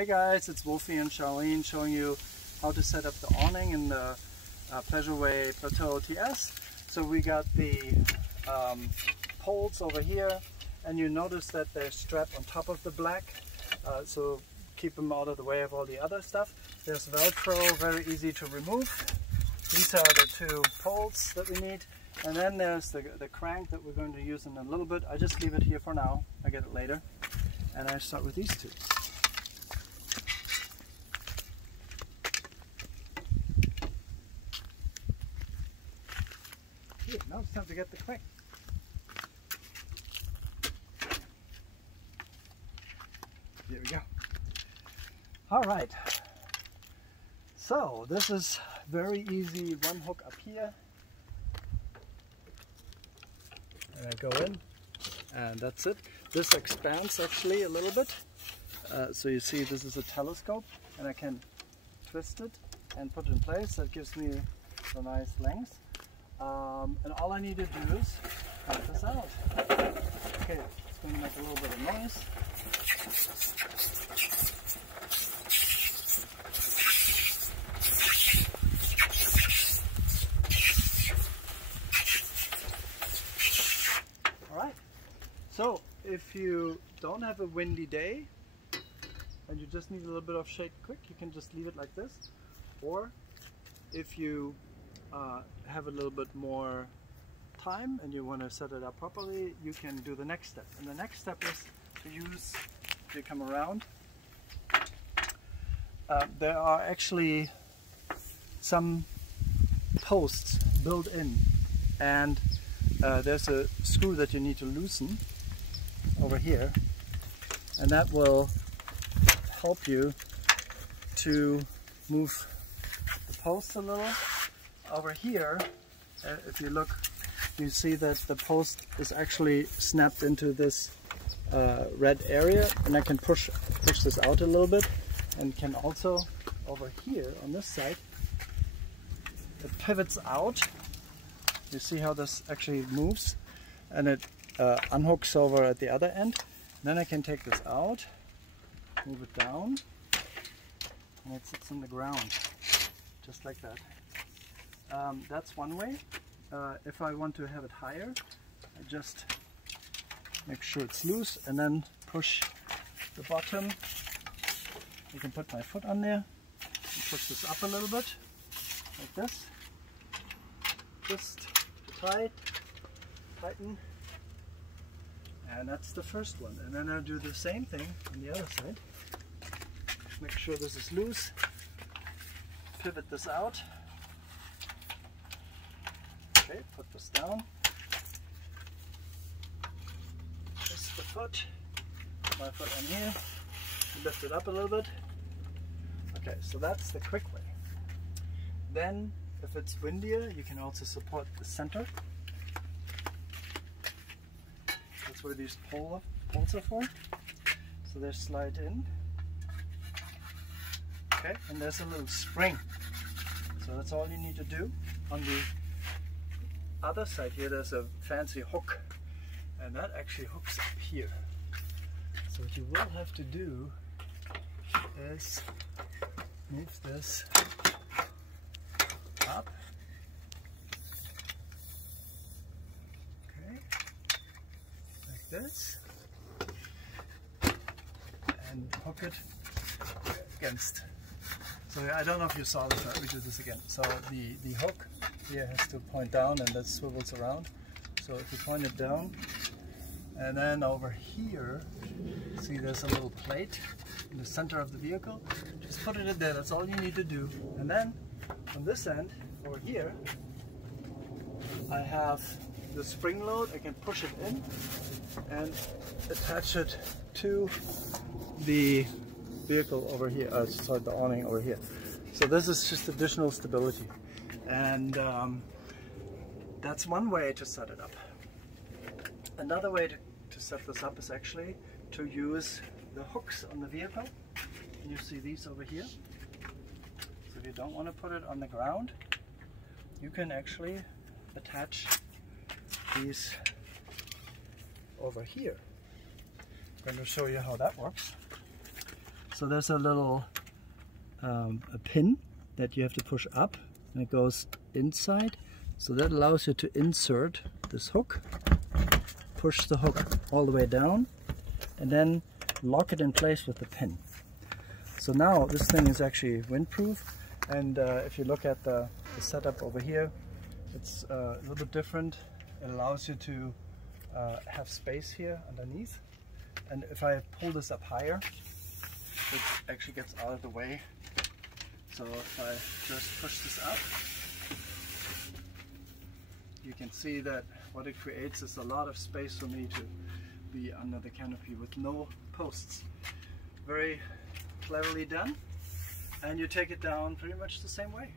Hey guys, it's Wolfie and Charlene showing you how to set up the awning in the Plateau TS. So we got the poles over here, and you notice that they're strapped on top of the black, so keep them out of the way of all the other stuff. There's Velcro, very easy to remove. These are the two poles that we need, and then there's the crank that we're going to use in a little bit. I just leave it here for now, I get it later, and I start with these two. Now it's time to get the crank. There we go. All right. So this is very easy. One hook up here. And I go in, and that's it. This expands actually a little bit. So you see this is a telescope, and I can twist it and put it in place. That gives me a nice length. And all I need to do is cut this out. Okay, it's going to make a little bit of noise. Alright, so if you don't have a windy day and you just need a little bit of shade quick, you can just leave it like this. Or if you have a little bit more time and you want to set it up properly, you can do the next step. And the next step is to come around. There are actually some posts built in, and there's a screw that you need to loosen over here, and that will help you to move the posts a little. Over here, if you look, you see that the post is actually snapped into this red area, and I can push this out a little bit, and can also over here on this side, it pivots out. You see how this actually moves, and it unhooks over at the other end. Then I can take this out, move it down, and it sits on the ground just like that. That's one way. If I want to have it higher, I just make sure it's loose and then push the bottom. I can put my foot on there and push this up a little bit, like this. Just tighten, and that's the first one. And then I'll do the same thing on the other side. Make sure this is loose, pivot this out. Okay, put this down, twist the foot, put my foot on here, lift it up a little bit. Okay, so that's the quick way. Then, if it's windier, you can also support the center. That's where these poles are for. So they slide in. Okay, and there's a little spring. So that's all you need to do. On the other side here, there's a fancy hook, and that actually hooks up here. So what you will have to do is move this up, okay, like this, and hook it against. So I don't know if you saw this, let me do this again. So the hook here has to point down, and that swivels around. So if you point it down, and then over here, see there's a little plate in the center of the vehicle. Just put it in there, that's all you need to do. And then on this end, over here, I have the spring load. I can push it in and attach it to the vehicle over here, sorry, the awning over here. So this is just additional stability, and that's one way to set it up. Another way to set this up is actually to use the hooks on the vehicle. You see these over here. So if you don't want to put it on the ground, you can actually attach these over here. I'm going to show you how that works. So there's a little a pin that you have to push up, and it goes inside. So that allows you to insert this hook, push the hook all the way down, and then lock it in place with the pin. So now this thing is actually windproof, and if you look at the setup over here, it's a little bit different. It allows you to have space here underneath, and if I pull this up higher, it actually gets out of the way. So if I just push this up, you can see that what it creates is a lot of space for me to be under the canopy with no posts. Very cleverly done, and you take it down pretty much the same way.